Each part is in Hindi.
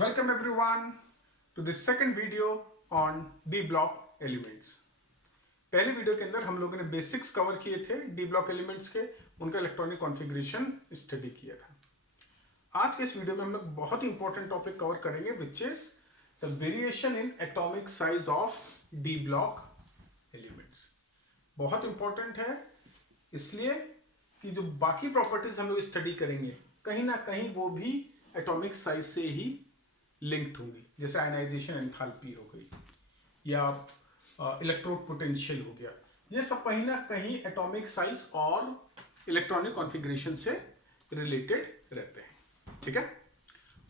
Welcome everyone to the second video on D block elements. पहले वीडियो के अंदर हम लोगों ने बेसिक्स कवर किए थे डी ब्लॉक एलिमेंट्स के, उनका इलेक्ट्रॉनिक कॉन्फ़िगरेशन स्टडी किया था। आज के इस वीडियो में हम लोग बहुत ही इंपॉर्टेंट टॉपिक कवर करेंगे which is the variation in atomic size of D block elements. बहुत इंपॉर्टेंट है इसलिए कि जो बाकी प्रॉपर्टीज हम लोग स्टडी करेंगे कहीं ना कहीं वो भी एटॉमिक साइज से ही लिंक्ड होंगी, जैसे आयनाइजेशन एंथैल्पी हो गई या इलेक्ट्रोड पोटेंशियल हो गया। ये सब कहीं ना कहीं एटॉमिक साइज और इलेक्ट्रॉनिक कॉन्फ़िगरेशन से रिलेटेड रहते हैं। ठीक है,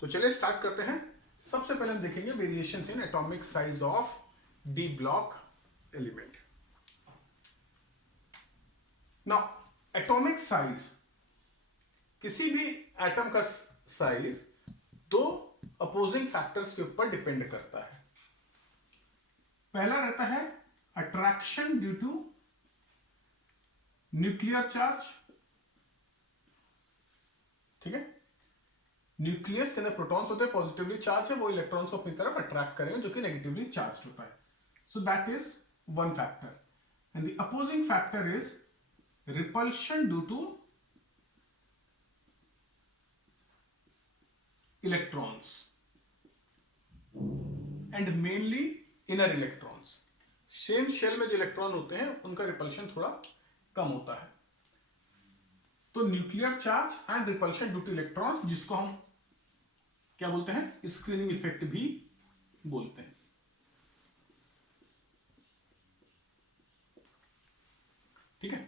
तो चलिए स्टार्ट करते हैं। सबसे पहले हम देखेंगे variation in atomic size of D block element. Now atomic size, किसी भी एटम का साइज दो अपोजिंग फैक्टर्स के ऊपर डिपेंड करता है। पहला रहता है attraction due to nuclear charge. ठीक है, न्यूक्लियस के अंदर प्रोटॉन्स होते हैं, पॉजिटिवली चार्ज है, वो इलेक्ट्रॉन्स को अपनी तरफ अट्रैक्ट करेंगे जो कि नेगेटिवली चार्ज होता है। So that is one factor and the opposing factor is repulsion due to electrons and mainly inner electrons। Same shell में जो इलेक्ट्रॉन होते हैं उनका रिपल्शन थोड़ा कम होता है। तो nuclear charge and repulsion due two electron, जिसको हम क्या बोलते हैं, स्क्रीनिंग इफेक्ट भी बोलते हैं। ठीक है,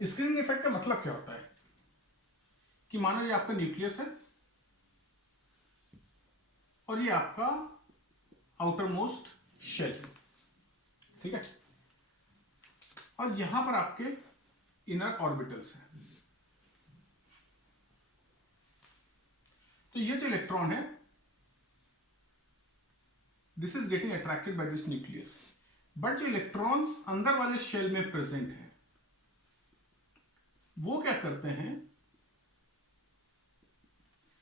स्क्रीनिंग इफेक्ट का मतलब क्या होता है कि मानो ये आपका न्यूक्लियस है और ये आपका आउटर मोस्ट शेल। ठीक है, और यहां पर आपके इनर ऑर्बिटल्स हैं। तो ये जो इलेक्ट्रॉन है this is getting attracted by this nucleus, but जो इलेक्ट्रॉन्स अंदर वाले शेल में प्रेजेंट हैं वो क्या करते हैं,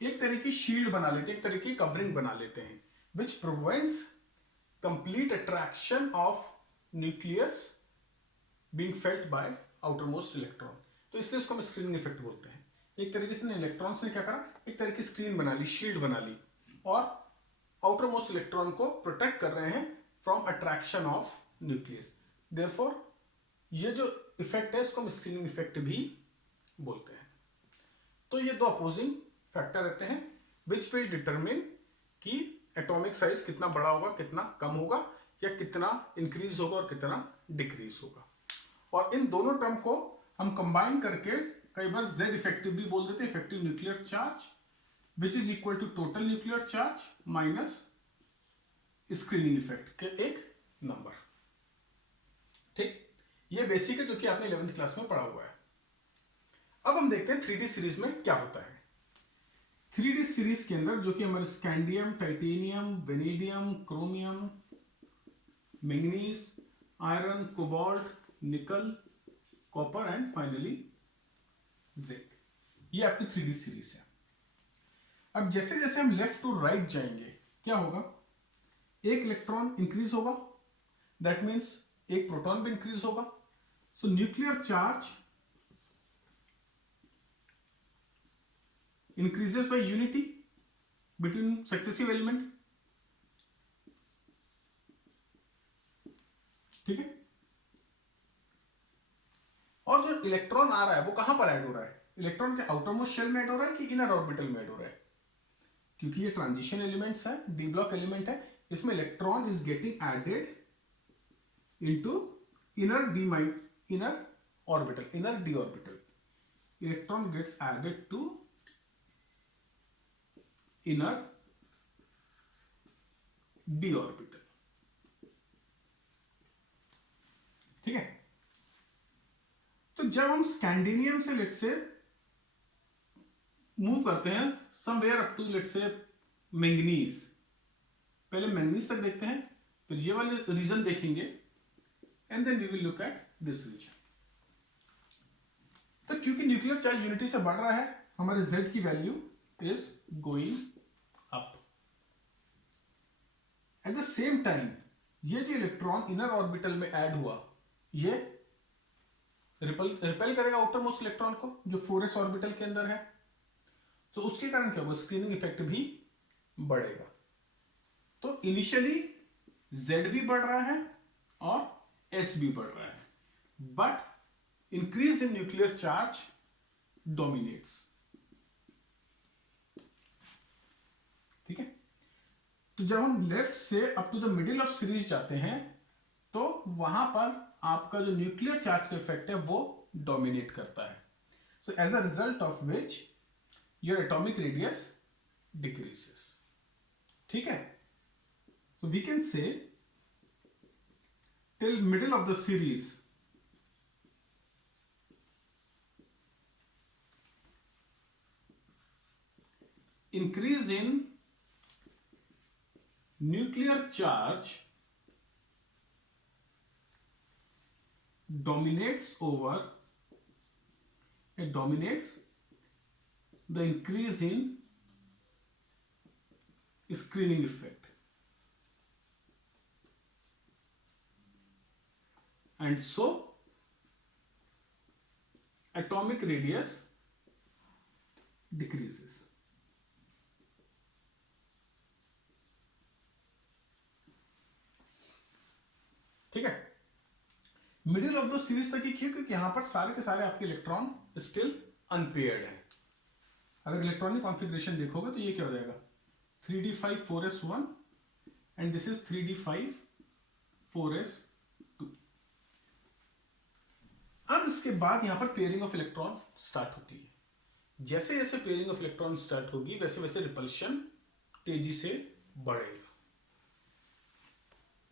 एक तरह की शील्ड बना लेते हैं, एक तरह की कवरिंग बना लेते हैं which prevents complete attraction of nucleus being felt by outer most electron. तो इसलिए इसको हम स्क्रीनिंग इफेक्ट बोलते हैं। एक तरीके से इलेक्ट्रॉन्स ने क्या करा, एक तरह की स्क्रीन बना ली, शील्ड बना ली और आउटर मोस्ट इलेक्ट्रॉन को प्रोटेक्ट कर रहे हैं from attraction of nucleus. Therefore ये जो इफेक्ट है इसको हम स्क्रीनिंग इफेक्ट भी बोलते हैं। तो ये दो अपोजिंग फैक्टर रहते हैं विच विल डिटरमिन कि एटॉमिक साइज कितना बड़ा होगा, कितना कम होगा, या कितना इंक्रीज होगा और कितना डिक्रीज होगा। और इन दोनों टर्म को हम कंबाइन करके कई बार Z इफेक्टिव भी बोल देते हैं, effective nuclear charge which is equal to total nuclear charge minus screening effect के एक नंबर। ठीक, ये बेसिक है जो कि आपने 11th क्लास में पढ़ा हुआ है। अब हम देखते हैं 3D सीरीज में क्या होता है। 3D सीरीज के अंदर जो कि हमारे scandium, titanium, vanadium, chromium, manganese, iron, cobalt, निकल, कॉपर एंड फाइनली जिंक, ये आपकी 3D सीरीज है। अब जैसे जैसे हम लेफ्ट टू राइट जाएंगे क्या होगा, एक इलेक्ट्रॉन इंक्रीज होगा, दैट मीन्स एक प्रोटॉन भी इंक्रीज होगा। सो nuclear charge increases by unity between successive element। ठीक है, और जो इलेक्ट्रॉन आ रहा है वो कहां पर ऐड हो रहा है, इलेक्ट्रॉन के आउटर मोस्ट शेल में ऐड हो रहा है कि इनर ऑर्बिटल में ऐड हो रहा है। क्योंकि ये ट्रांजिशन एलिमेंट्स है, डी ब्लॉक एलिमेंट है, इसमें electron is getting added into inner orbital, inner D orbital. Electron gets added to inner D orbital. ठीक है, तो जब हम स्कैंडिनियम से लेट से मूव करते हैं somewhere up to let say manganese, पहले मैंगनीज तक देखते हैं, फिर ये वाले रीजन देखेंगे and then we will look at this region. तो क्योंकि न्यूक्लियर चार्ज यूनिटी से बढ़ रहा है, हमारे Z की value is going up. At the same time ये जो इलेक्ट्रॉन इनर ऑर्बिटल में ऐड हुआ, ये रिपेल करेगा आउटर मोस्ट इलेक्ट्रॉन को जो 4s ऑर्बिटल के अंदर है। तो उसके कारण क्या होगा, स्क्रीनिंग इफेक्ट भी बढ़ेगा। तो इनिशियली Z भी बढ़ रहा है और S भी बढ़ रहा है, but increase in nuclear charge dominates. ठीक है, तो जब हम लेफ्ट से up to the middle of series जाते हैं तो वहां पर आपका जो न्यूक्लियर चार्ज का इफेक्ट है वो डोमिनेट करता है। So as a result of which your atomic radius decreases. ठीक है, so we can say till middle of the series increase in nuclear charge dominates the increase in screening effect, and so atomic radius decreases. ठीक है, मिडिल ऑफ द सीरीज तक ही क्यों, क्योंकि यहां पर सारे के सारे आपके इलेक्ट्रॉन स्टिल अनपेयर्ड है। अगर इलेक्ट्रॉनिक कॉन्फ़िगरेशन देखोगे तो ये क्या हो जाएगा, 3d5 4s1 and this is 3d5 4s2। अब इसके बाद यहां पर पेयरिंग ऑफ इलेक्ट्रॉन स्टार्ट होती है। जैसे जैसे पेयरिंग ऑफ इलेक्ट्रॉन स्टार्ट होगी वैसे वैसे रिपल्शन तेजी से बढ़ेगा।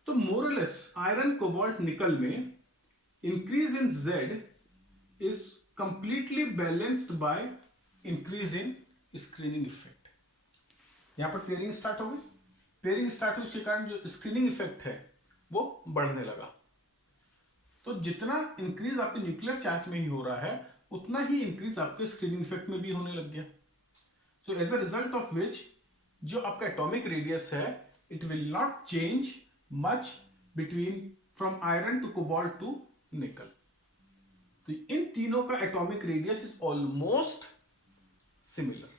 तो मोरलेस आयरन कोबाल्ट निकल में increase in Z is completely balanced by increase in screening effect. यहां पर पेयरिंग स्टार्ट हो गई, पेयरिंग स्टार्ट हुई उसके कारण जो स्क्रीनिंग इफेक्ट है वो बढ़ने लगा। तो जितना इंक्रीज आपके न्यूक्लियर चार्ज में ही हो रहा है उतना ही इंक्रीज आपके स्क्रीनिंग इफेक्ट में भी होने लग गया। So as a result of which जो आपका एटॉमिक रेडियस है it will not change much between from iron to cobalt to nickel. तो इन तीनों का atomic radius is almost similar.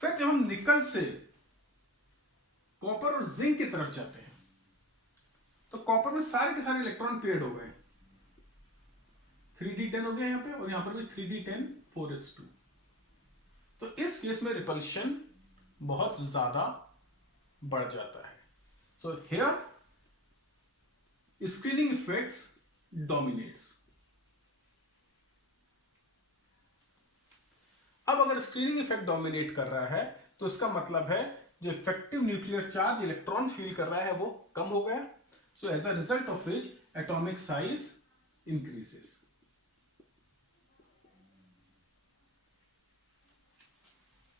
फिर जब हम निकल से कॉपर और जिंक की तरफ जाते हैं तो कॉपर में सारे के सारे इलेक्ट्रॉन पेयर्ड हो गए, 3d10 हो गया यहां पे और यहां पर भी 3d10 4s2। तो इस केस में रिपल्शन बहुत ज्यादा बढ़ जाता है। So here screening effects dominates. अब अगर स्क्रीनिंग इफेक्ट डोमिनेट कर रहा है तो इसका मतलब है जो effective nuclear charge electron feel कर रहा है वो कम हो गया। So as a result of which atomic size increases.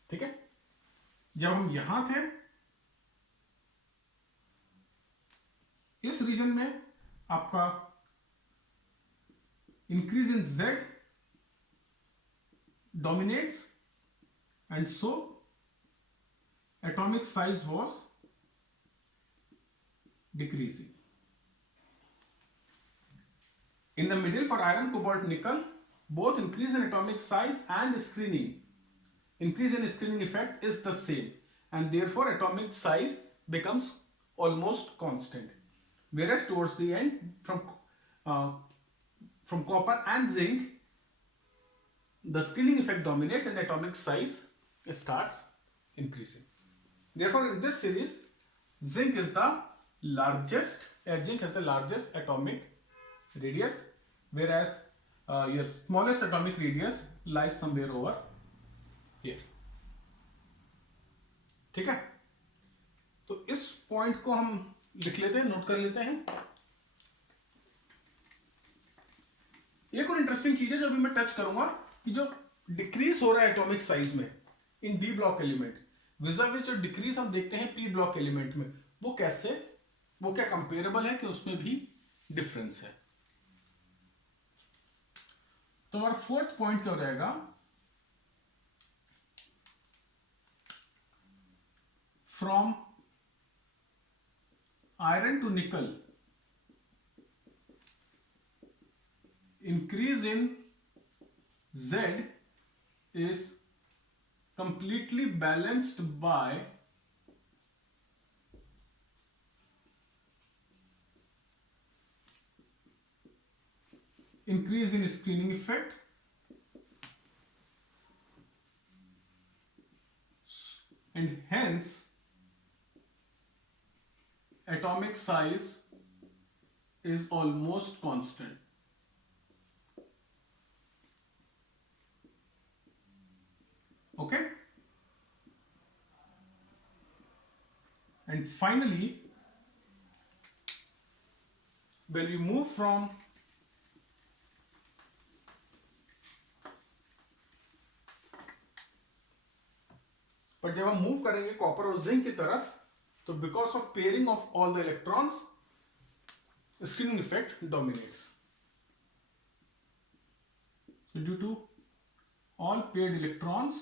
ठीक है, जब हम यहां थे इस रीजन में आपका increase in Z dominates and so atomic size was decreasing. In the middle for iron, cobalt, nickel, both increase in atomic size and increase in screening effect is the same and therefore atomic size becomes almost constant. Whereas towards the end from copper and zinc the screening effect dominates and the atomic size starts increasing. Therefore, in this series, zinc has the largest atomic radius, whereas your smallest atomic radius lies somewhere over here. ठीक है, तो इस पॉइंट को हम लिख लेते हैं, नोट कर लेते हैं। एक और इंटरेस्टिंग चीज है जो अभी मैं टच करूंगा कि जो डिक्रीज हो रहा है एटॉमिक साइज में इन डी ब्लॉक एलिमेंट विज़ाविज़ जो डिक्रीज हम देखते हैं पी ब्लॉक एलिमेंट में वो कैसे, वो क्या कंपेरेबल है कि उसमें भी डिफरेंस है। तो हमारा फोर्थ पॉइंट क्या हो जाएगा, from iron to nickel, increase in Z is completely balanced by increase in screening effect and hence atomic size is almost constant. Okay? And finally, when we move from पर जब हम मूव करेंगे कॉपर और जिंक की तरफ, तो because of pairing of all the electrons, screening effect dominates. So due to all paired electrons,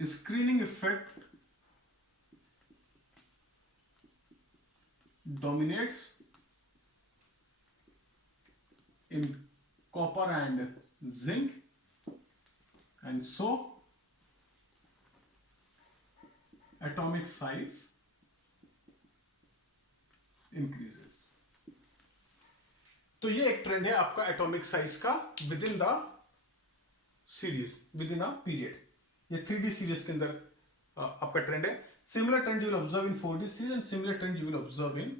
screening effect dominates in copper and zinc, and so atomic size increases. तो ये एक ट्रेंड है आपका एटॉमिक साइज का with in the series, with in a period. ये 3D सीरीज के अंदर आपका ट्रेंड है. Similar trend you will observe in 4D series and similar trend you will observe in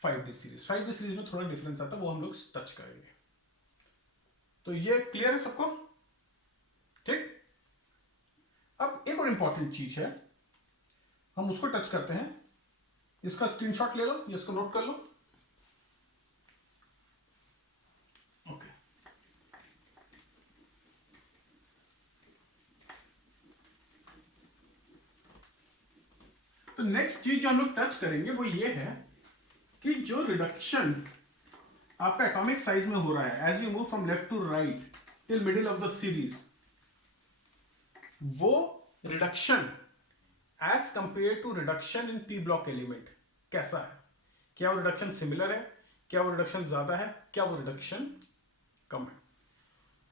5D series. 5D series में थोड़ा डिफरेंस आता है, वो हम लोग टच करेंगे. तो ये क्लियर है सबको? ठीक. अब एक और इंपॉर्टेंट चीज है, हम उसको टच करते हैं. इसका स्क्रीनशॉट ले लो, इसको नोट कर लो. ओके. तो नेक्स्ट चीज जो हम लोग टच करेंगे वो ये है कि जो रिडक्शन आपका एटॉमिक साइज में हो रहा है as you move from left to right till middle of the series, वो reduction as compare to reduction in P block element कैसा है? क्या वो रिडक्शन सिमिलर है? क्या वो रिडक्शन ज्यादा है? क्या वो रिडक्शन कम है?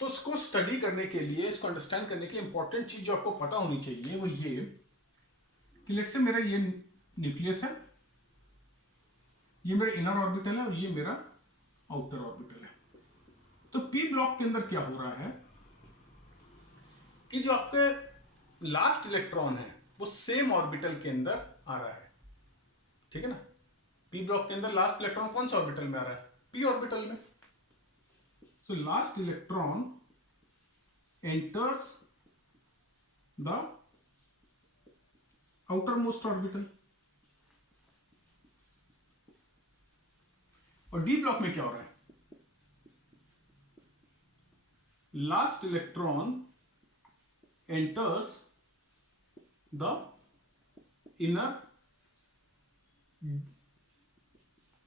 तो उसको स्टडी करने के लिए, इसको अंडरस्टैंड करने के लिए इंपॉर्टेंट चीज जो आपको पता होनी चाहिए वो ये कि लेट्स से मेरा ये न्यूक्लियस है, ये मेरा इनर ऑर्बिटल है और ये मेरा आउटर ऑर्बिटल है. तो पी ब्लॉक के अंदर क्या हो रहा है कि जो आपके लास्ट इलेक्ट्रॉन है वो सेम ऑर्बिटल के अंदर आ रहा है. ठीक है ना? पी ब्लॉक के अंदर लास्ट इलेक्ट्रॉन कौन सा ऑर्बिटल में आ रहा है? पी ऑर्बिटल में. So last electron enters the outermost orbital. और डी ब्लॉक में क्या हो रहा है? Last electron enters the inner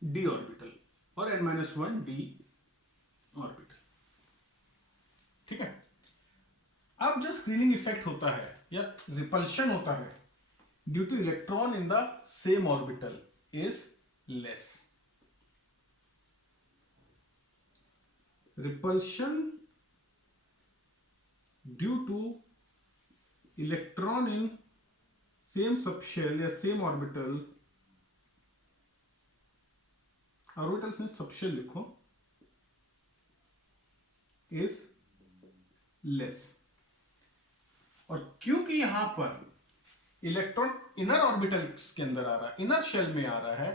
d orbital और n-1 d ऑर्बिटल. ठीक है. अब जो स्क्रीनिंग इफेक्ट होता है या रिपल्शन होता है due two electron in the same orbital is less. Repulsion due two electron in same subshell या सेम ऑर्बिटल, ऑर्बिटल से सबशेल लिखो, इज लेस. और क्योंकि यहां पर इलेक्ट्रॉन इनर ऑर्बिटल्स के अंदर आ रहा है, इनर शेल में आ रहा है,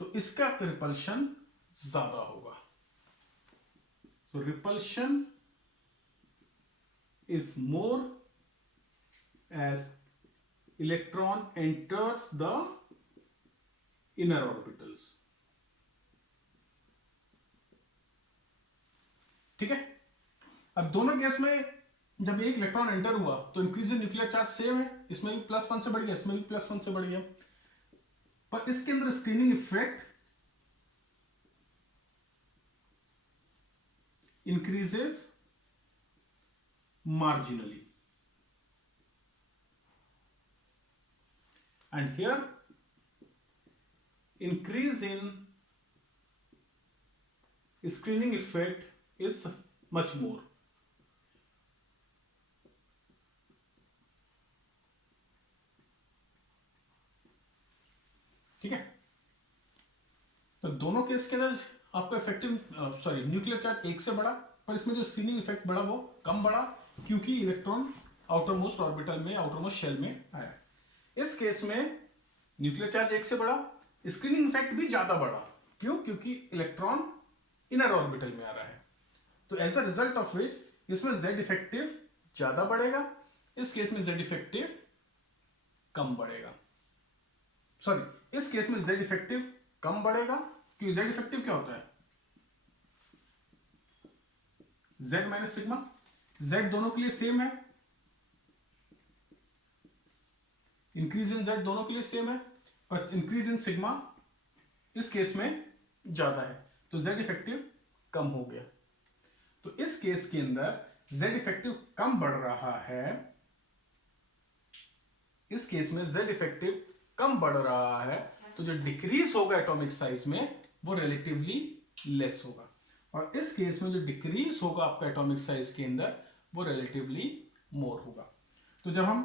तो इसका रिपल्शन ज्यादा होगा. So repulsion is more as electron enters the inner orbitals. ठीक है. अब दोनों केस में जब एक इलेक्ट्रॉन एंटर हुआ तो increase in nuclear charge same है, इसमें भी +1 से बढ़ गया, इसमें भी +1 से बढ़ गया. पर इसके अंदर screening effect increases marginally. and here increase in screening effect is much more. ठीक है, तो दोनों केस के अंदर आपका इफेक्टिव न्यूक्लियर चार्ज एक से बढ़ा, पर इसमें जो स्क्रीनिंग इफेक्ट बढ़ा वो कम बढ़ा, क्योंकि इलेक्ट्रॉन आउटर मोस्ट ऑर्बिटल में, आउटर मोस्ट शेल में आया। इस केस में न्यूक्लियर चार्ज एक से बढ़ा, स्क्रीनिंग इफेक्ट भी ज्यादा बढ़ा। क्यों? क्योंकि इलेक्ट्रॉन इनर ऑर्बिटल में आ रहा है। तो as a result of which इसमें जेड इफेक्टिव ज्यादा बढ़ेगा, इस केस में जेड इफेक्टिव कम बढ़ेगा। सॉरी, इस केस में जेड इफेक्टिव कम बढ़ेगा, क्योंकि जेड इफेक्टिव क्या होता है? Z minus sigma. जेड दोनों के लिए सेम है, इंक्रीज इन जेड दोनों के लिए सेम है, पर इंक्रीज इन सिग्मा इस केस में ज्यादा है, तो जेड इफेक्टिव कम हो गया। तो इस केस के अंदर जेड इफेक्टिव कम बढ़ रहा है, इस केस में जेड इफेक्टिव कम बढ़ रहा है, तो जो डिक्रीज होगा एटॉमिक साइज में वो रिलेटिवली लेस होगा, और इस केस में जो डिक्रीज होगा आपका एटॉमिक साइज के अंदर वो रिलेटिवली मोर होगा। तो जब हम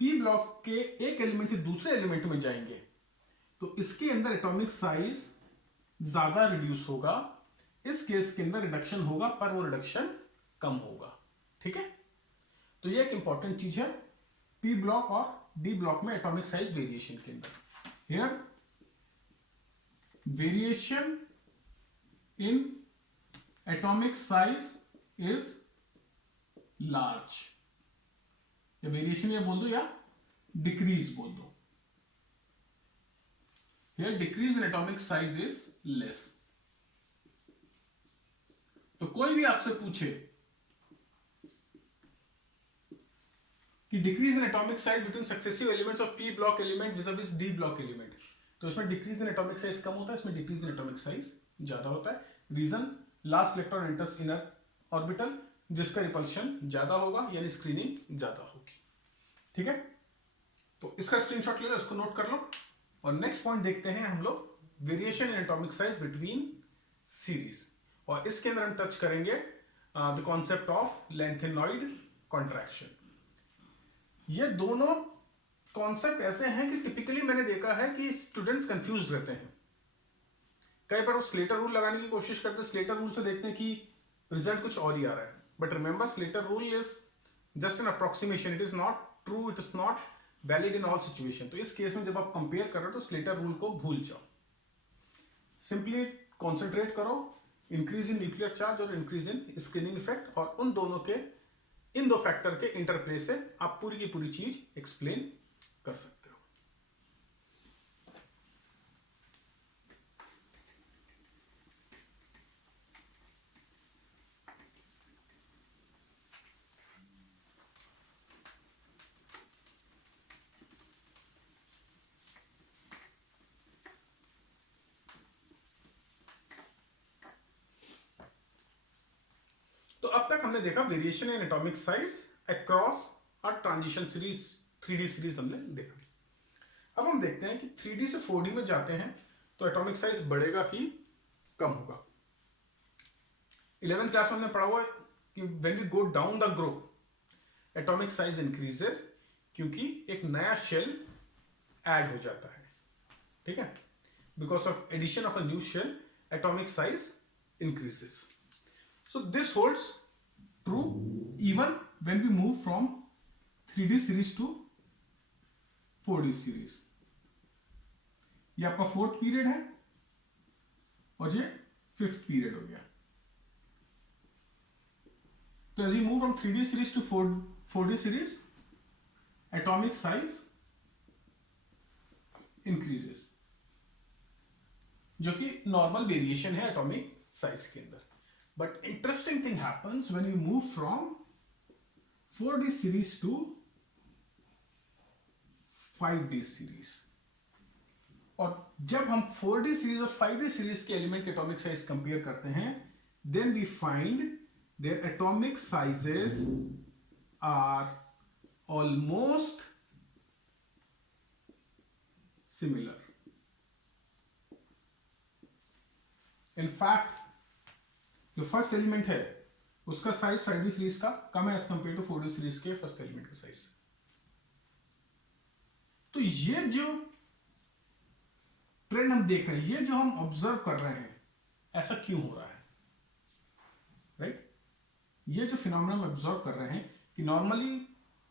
पी ब्लॉक के एक एलिमेंट से दूसरे एलिमेंट में जाएंगे तो इसके अंदर एटॉमिक साइज ज्यादा रिड्यूस होगा, इस केस के अंदर रिडक्शन होगा, पर वो रिडक्शन कम होगा। ठीक है, तो ये एक इंपॉर्टेंट चीज है पी ब्लॉक और डी ब्लॉक में एटॉमिक साइज वेरिएशन के अंदर। Here variation in atomic size is large, या वेरिएशन या बोल दो या डिक्रीज बोल दो। Here decrease in atomic size is less. तो कोई भी आपसे पूछे कि decrease in atomic size between successive elements of P block element विज़ D block element, तो इसमें डिक्रीज इन एटॉमिक साइज कम होता है, इसमें डिक्रीज इन एटॉमिक साइज ज्यादा होता है। Region, last electron enters inner orbital, जिसका रिपल्शन ज्यादा होगा, यानी स्क्रीनिंग ज्यादा होगी। ठीक है, तो इसका स्क्रीनशॉट ले लो, इसको नोट कर लो। और नेक्स्ट पॉइंट देखते हैं हम लोग variation in atomic size between series, और इसके अंदर हम टच करेंगे the concept of lanthanoid contraction. ये दोनों कॉन्सेप्ट ऐसे हैं कि टिपिकली मैंने देखा है कि स्टूडेंट्स कंफ्यूज रहते हैं। कई बार वो स्लेटर रूल लगाने की कोशिश करते हैं, स्लेटर रूल से देखते हैं कि रिजल्ट कुछ और ही आ रहा है, but remember Slater rule is just an approximation, it is not true, it is not valid in all situation. तो इस केस में जब आप कंपेयर कर रहे हो तो स्लेटर रूल को भूल जाओ, सिंपली कॉन्सेंट्रेट करो इंक्रीज इन न्यूक्लियर चार्ज और इंक्रीज इन स्क्रीनिंग इफेक्ट, और उन दोनों के, इन दो फैक्टर के इंटरप्ले से आप पूरी की पूरी चीज एक्सप्लेन कर सकते हो। तो अब तक हमने देखा variation in atomic size across और ट्रांजिशन सीरीज, 3D सीरीज हमने देखा। अब हम देखते हैं कि 3D से 4D में जाते हैं तो एटॉमिक साइज बढ़ेगा कि कम होगा। 11th क्लास में हमने पढ़ा हुआ कि when we go down the group atomic size increases, क्योंकि एक नया शेल ऐड हो जाता है। ठीक है, because of addition of a new shell atomic size increases. So this holds true even when we move from 3D series to 4D series. ये आपका 4th पीरियड है और ये 5th पीरियड हो गया। तो as you move from 3D series to 4D series, atomic size increases, जो कि नॉर्मल वेरिएशन है एटॉमिक साइज के अंदर। But interesting thing happens when you move from 4D series to 5D series. और जब हम 4D सीरीज और 5D सीरीज के एलिमेंट के एटॉमिक साइज कंपेयर करते हैं, then we find their atomic sizes are almost similar. In fact जो फर्स्ट एलिमेंट है उसका साइज 5D सीरीज का कम है as compare to 4D series के फर्स्ट एलिमेंट का साइज। तो ये जो ट्रेंड हम देख रहे हैं, ये जो हम ऑब्जर्व कर रहे हैं, ऐसा क्यों हो रहा है, राइट? ये जो फिनोमेना हम ऑब्जर्व कर रहे हैं कि नॉर्मली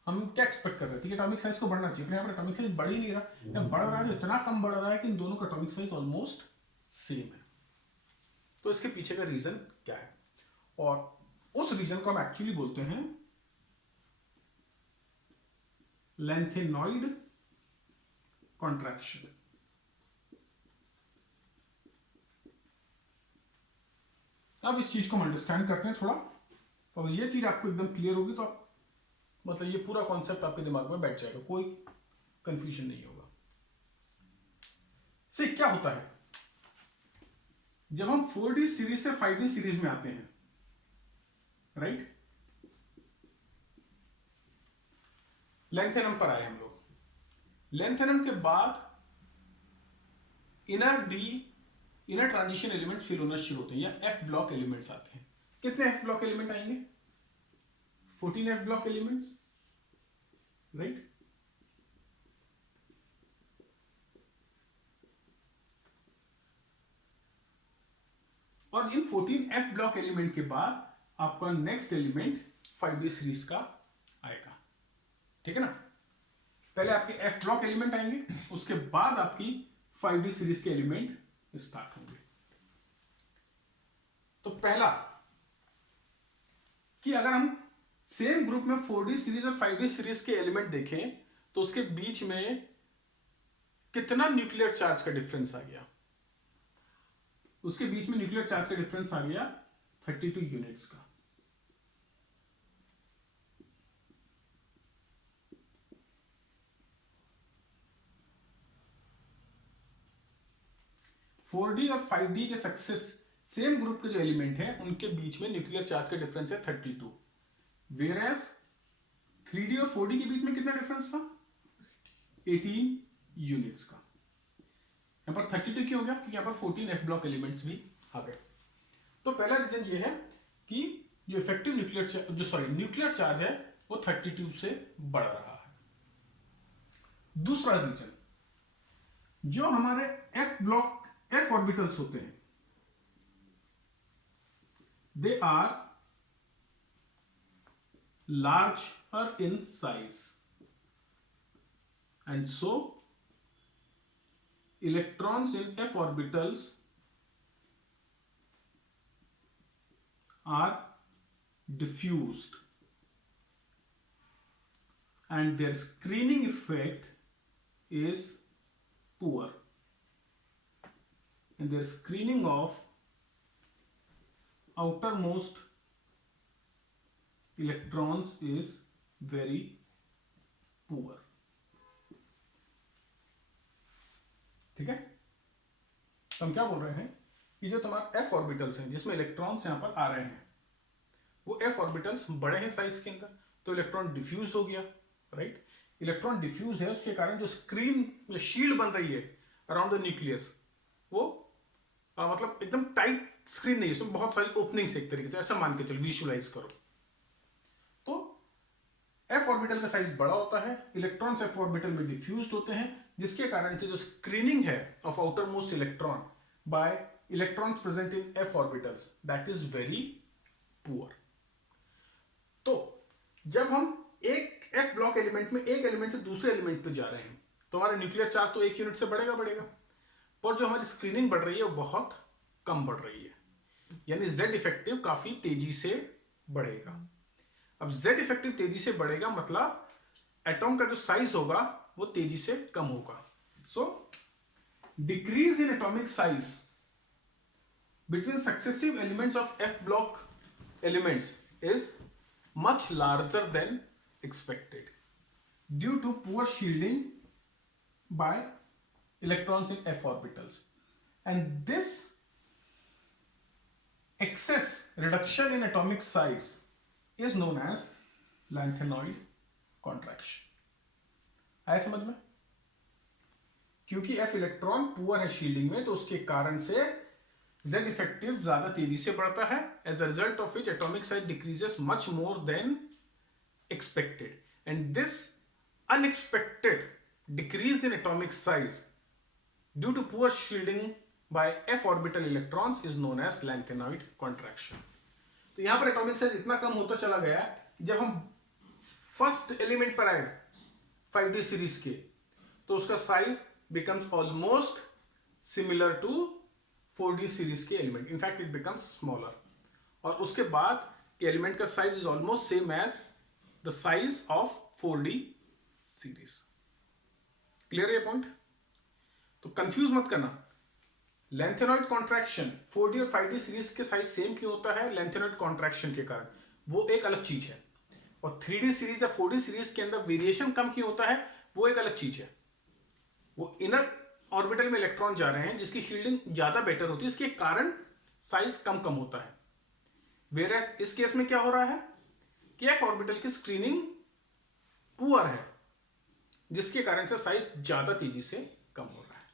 हम क्या एक्सपेक्ट कर रहे थे कि एटॉमिक साइज को बढ़ना चाहिए, पर यहाँ पर एटॉमिक साइज बढ़ ही नहीं रहा, या बढ़ रहा है तो इतना कम बढ़ रहा है कि इन दोनों का एटॉमिक साइज ऑलमोस्ट सेम है। तो इसके पीछे का रीजन क्या है, और उस रीजन को हम एक्चुअली बोलते हैं लेंथेनॉइड कॉन्ट्रैक्शन। अब इस चीज को हम अंडरस्टैंड करते हैं थोड़ा, और ये चीज आपको एकदम क्लियर होगी तो आप मतलब ये पूरा कॉन्सेप्ट आपके दिमाग में बैठ जाएगा, कोई कंफ्यूजन नहीं होगा। से क्या होता है जब हम 4D सीरीज से 5D सीरीज में आते हैं, राइट? लेंथेनम पर आए हम लोग, लेंथेनम के बाद इनर ट्रांजिशन एलिमेंट फिल होना शुरू होते हैं, या एफ ब्लॉक एलिमेंट्स आते हैं। कितने एफ ब्लॉक एलिमेंट आएंगे? 14 एफ ब्लॉक एलिमेंट्स, राइट? और इन 14 एफ ब्लॉक एलिमेंट के बाद आपका नेक्स्ट एलिमेंट 5D सीरीज का आएगा, ठीक है ना? पहले आपके एफ ब्लॉक एलिमेंट आएंगे, उसके बाद आपकी 5D सीरीज के एलिमेंट स्टार्ट होंगे। तो पहला कि अगर हम सेम ग्रुप में 4D सीरीज और 5D सीरीज के एलिमेंट देखें तो उसके बीच में कितना न्यूक्लियर चार्ज का डिफरेंस आ गया, उसके बीच में न्यूक्लियर चार्ज का डिफरेंस आ गया 32 यूनिट्स का। फोर डी और 5D के सक्सेस सेम ग्रुप के जो एलिमेंट हैं उनके बीच में न्यूक्लियर चार्ज का डिफरेंस है 32, वेयर एज 3D और 4D के बीच में कितना डिफरेंस था? 18 यूनिट्स का। यहां पर 32 क्यों हो गया? क्योंकि यहां पर 14 एफ ब्लॉक एलिमेंट्स भी आ गए। तो पहला रीजन ये है कि जो इफेक्टिव न्यूक्लियर चार्ज है वो 32 से बढ़ रहा है। दूसरा रीजन, जो हमारे एफ ऑर्बिटल्स होते हैं, they are larger in size, and so electrons in f orbitals are diffused, and their screening effect is poor, and their screening of outermost electrons is very poor। ठीक है? तो हम क्या बोल रहे हैं कि जो तुम्हारे एफ ऑर्बिटल्स हैं जिसमें इलेक्ट्रॉन्स यहां पर आ रहे हैं, वो एफ ऑर्बिटल्स बड़े हैं साइज के अंदर, तो इलेक्ट्रॉन डिफ्यूज हो गया, राइट? इलेक्ट्रॉन डिफ्यूज है, उसके कारण जो स्क्रीन शील्ड बन रही है अराउंड द न्यूक्लियस, वो मतलब एकदम टाइट स्क्रीन नहीं है, उसमें बहुत सारी ओपनिंग्स एक तरीके से, ऐसा मान के चलो, विजुअलाइज करो। तो एफ ऑर्बिटल का साइज बड़ा होता है, इलेक्ट्रॉन्स एफ ऑर्बिटल में डिफ्यूज्ड होते हैं, जिसके कारण से जो स्क्रीनिंग है of outer most electron by electrons present in F orbitals, that is very poor. तो जब हम एक एफ ब्लॉक एलिमेंट में एक एलिमेंट से दूसरे एलिमेंट पे जा रहे हैं तो हमारा न्यूक्लियर चार्ज तो 1 यूनिट से बढ़ेगा, पर जो हमारी स्क्रीनिंग बढ़ रही है वो बहुत कम बढ़ रही है, यानी जेड इफेक्टिव काफी तेजी से बढ़ेगा। अब जेड इफेक्टिव तेजी से बढ़ेगा मतलब एटॉम का जो साइज होगा वो तेजी से कम होगा। So decrease in atomic size between successive elements of F block elements is much larger than expected due to poor shielding by electrons in f orbitals, and this excess reduction in atomic size is known as lanthanoid contraction। आया समझ में? क्योंकि F इलेक्ट्रॉन पुअर है शील्डिंग में, तो उसके कारण से Z इफेक्टिव ज्यादा तेजी से बढ़ता है, as a result of which atomic size decreases much more than expected, and this unexpected decrease in atomic size due to poor shielding by f orbital electrons is known as lanthanide contraction. तो यहां पर एटॉमिक साइज इतना कम होता चला गया, जब हम फर्स्ट एलिमेंट पर आए 5D सीरीज के, तो उसका size becomes almost similar to 4D series के element, in fact it becomes smaller, और उसके बाद एलिमेंट का size is almost same as the size of 4D series. Clear है पॉइंट? तो कंफ्यूज मत करना. लैंथेनॉइड कॉन्ट्रैक्शन 4D और 5D सीरीज के साइज सेम क्यों होता है? लैंथेनॉइड कॉन्ट्रैक्शन के कारण, वो एक अलग चीज है. और 3D सीरीज या 4D सीरीज के अंदर वेरिएशन कम क्यों होता है? वो एक अलग चीज है. वो इनर ऑर्बिटल में इलेक्ट्रॉन जा रहे हैं जिसकी शील्डिंग ज्यादा बेटर होती है, इसके कारण साइज कम कम होता है. वेयर इस केस में क्या हो रहा है कि एफ ऑर्बिटल की स्क्रीनिंग पुअर है, जिसके कारण से साइज ज्यादा तेजी से कम हो रहा है.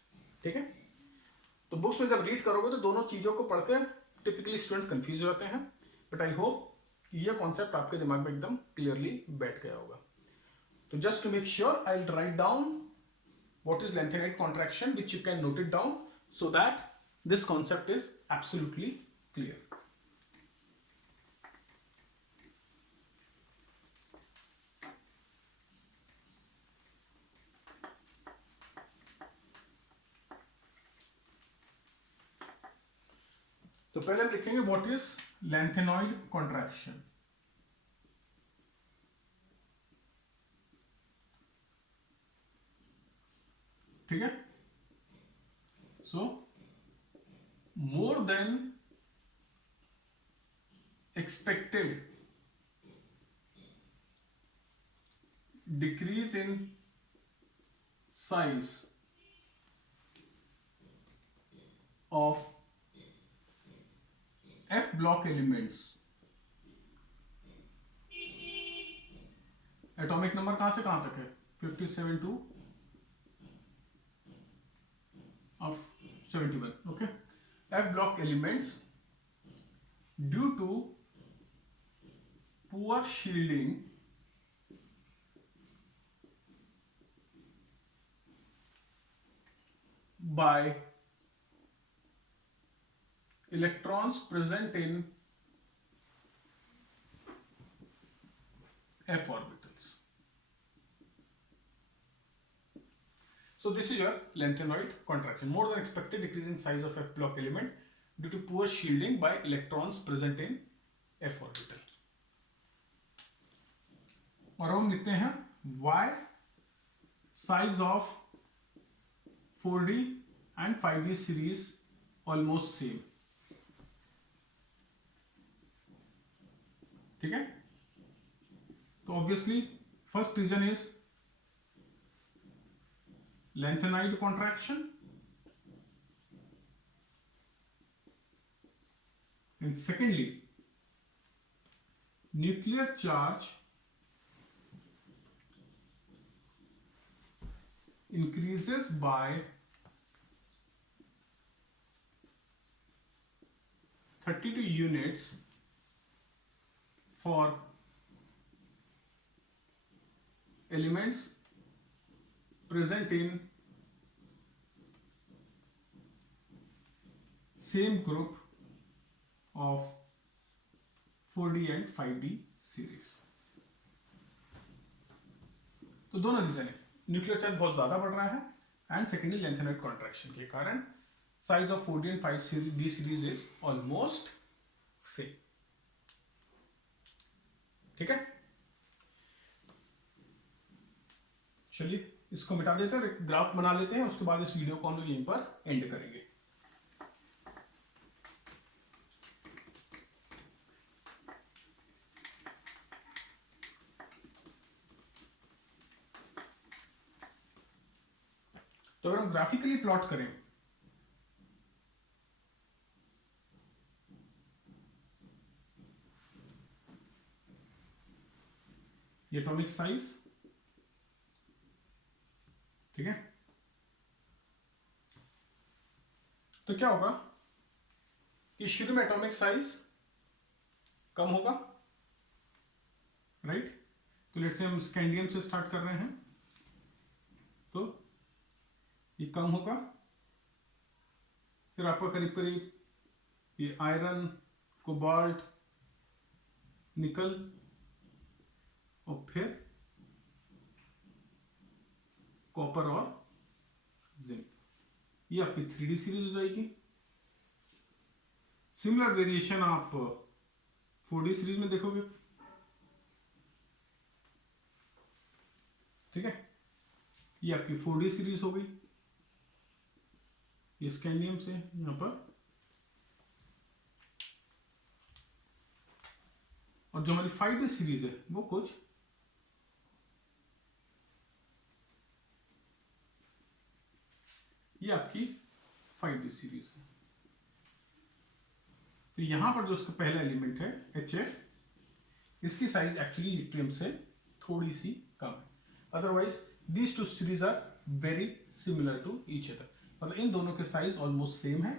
ठीक है, तो बुक्स में जब रीड करोगे तो दोनों चीजों को पढ़कर टिपिकली स्टूडेंट्स कंफ्यूज हो जाते हैं, बट आई होप ये कॉन्सेप्ट आपके दिमाग में एकदम क्लियरली बैठ गया होगा. तो just to make sure I will write down what is lanthanide contraction, which you can note it down so that this concept is absolutely clear. तो पहले हम लिखेंगे व्हाट इज lanthanide contraction. ठीक है, so more than expected decrease in size of F block elements. Atomic number कहां से कहां तक है? 57 to of 71. Okay, F block elements due to poor shielding by electrons present in F orbitals. So this is your lanthanide contraction. More than expected decrease in size of F block element due to poor shielding by electrons present in F orbital. और हम लिखते हैं Y size of 4D and 5D series almost same. ठीक है, तो obviously first region is lanthanide contraction, and secondly nuclear charge increases by 32 units for elements present in same group of 4D and 5D series. तो दोनों रीजन है, न्यूक्लियर चार्ज बहुत ज्यादा बढ़ रहा है, एंड सेकेंडली lanthanide कॉन्ट्रैक्शन के कारण size of 4D and 5D series is almost same. ठीक है, चलिए इसको मिटा देते हैं, ग्राफ बना लेते हैं, उसके बाद इस वीडियो को हम लोग यहीं पर एंड करेंगे. तो अगर हम ग्राफिकली प्लॉट करें, ये एटॉमिक साइज, ठीक है, तो क्या होगा कि शुरू में एटॉमिक साइज कम होगा, राइट। तो लेट्स से हम स्कैंडियम से स्टार्ट कर रहे हैं, तो ये कम होगा, फिर आपका करीब करीब ये आयरन, कोबाल्ट, निकल और फिर कॉपर और जिंक, ये आपकी 3D सीरीज हो जाएगी। सिमिलर वेरिएशन आप 4D सीरीज में देखोगे, ठीक है। ये आपकी 4D सीरीज हो गई, ये स्कैंडियम से यहां पर, और जो हमारी 5D सीरीज है वो कुछ ये आपकी 5D सीरीज है। तो यहां पर जो उसका पहला एलिमेंट है HF, इसकी साइज एक्चुअली लिथियम से थोड़ी सी कम है, otherwise these two series are very similar to each other, मतलब इन दोनों के साइज ऑलमोस्ट सेम है।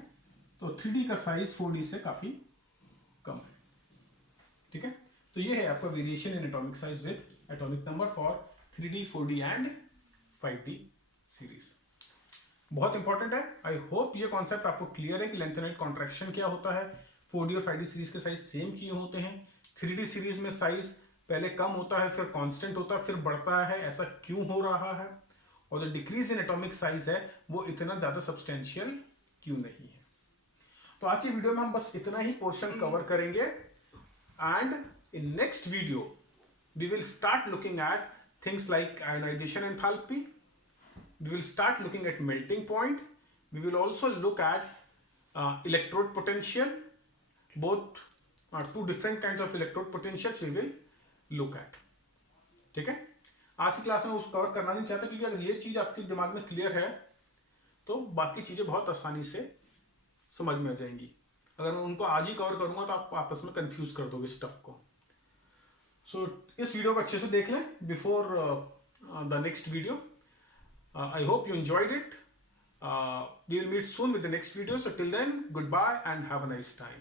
तो 3D का साइज 4D से काफी कम है, ठीक है। तो ये है आपका variation in atomic size with atomic number for 3D, 4D and 5D series. बहुत इंपॉर्टेंट है। आई होप ये कॉन्सेप्ट आपको क्लियर है कि लेंथेनॉइड कॉन्ट्रैक्शन क्या होता है, 4D और 5D सीरीज के साइज सेम क्यों होते हैं, 3D सीरीज में साइज पहले कम होता है फिर कांस्टेंट होता है फिर बढ़ता है, ऐसा क्यों हो रहा है, और जो डिक्रीज इन एटॉमिक साइज है वो इतना ज्यादा सब्सटेंशियल क्यों नहीं है। तो आज की वीडियो में हम बस इतना ही पोर्शन कवर करेंगे, and in next video we will start looking at things like ionization enthalpy, we will start looking at melting point, we will also look at electrode potential, both two different kinds of electrode potentials we will look at, ठीक है। आज की क्लास में उस कवर करना नहीं चाहता, क्योंकि अगर ये चीज आपके दिमाग में क्लियर है तो बाकी चीजें बहुत आसानी से समझ में आ जाएंगी। अगर मैं उनको आज ही कवर करूंगा तो आप आपस में कंफ्यूज कर दोगे स्टफ को। सो इस वीडियो को अच्छे से देख लें before the next video. I hope you enjoyed it. We will meet soon with the next video. So till then, good bye and have a nice time.